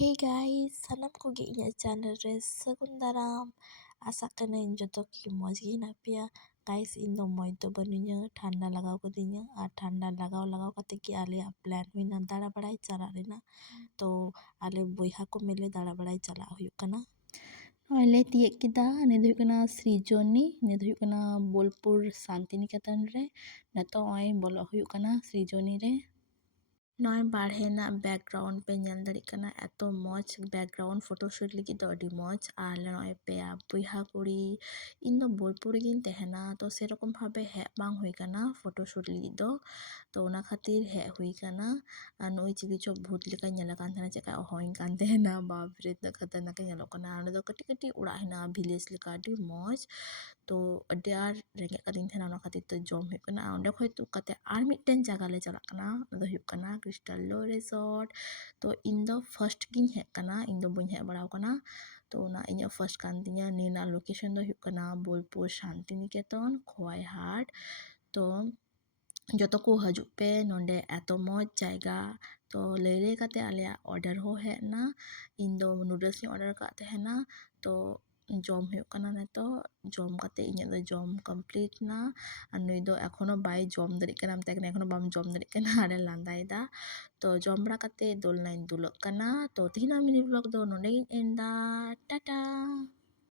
Hey guys, sanam koge inyag channel re sagun daram. Asa kanain joto ki moj gi henak peya. Guys indo moj do banunya thanda lagaw kadinya ar thanda lagaw kate ki aleya plan huina dara barai chalat renak. To ale boyha ko mile dara barai chalat huyuk kana. ले तियक किदा ने दो हुकना सृजनी ने दो हुकना बोलपुर शांतिनिकेतन रे नतो ओय बोलो हुकना सृजनी रे नॉय बाढ़े ना बैकग्राउंड पे ñel दाड़ी कना एतो मौज बैकग्राउंड फोटोशूट लगी तो अडी मौज आर नॉय पे बुइहा कुड़ी इन दो बोलपुर गिन तहना तो सेरकम भाबे हे बांग हुई कना फोटोशूट लगी दो तो ओना खातिर हे हुई कना आर नोई चिली चो भूत लेका ñela kan तहना चेका होइन kan तहना बाप रे इतना खतरनाक ñelo कना आर दो कटी कटी उड़ा हिना विलेज लेका अडी मौज तो अडी आर रेंगे कदिन तहना ओना खातिर तो जॉम हुई कना ओंडे खोय तु कते आर मिटन जगह ले चला कना दो हुई कना क्रिस्टलो रिसोर्ट तो इन दो फर्स्ट गिन हे कना इन दो बुñ हे बड़ाव कना तो ना इnya फर्स्ट kan तिnya नीना लोकेशन दो हुई कना बोलपुर शांतिनिकेतन खोवाई हाट तो joto ko hajuk pe nonde eto moj jayga to lele kate alea order ho he na indo noodles ni order ka tehna to jom huyuk kana neto jom kate inya do jom complete na anui do ekhono bai jom darik kana am tekna ekhono bam jom darik kana are landai da to jom bra kate dol nain dulok kana to tihina mini vlog do nonde enda tata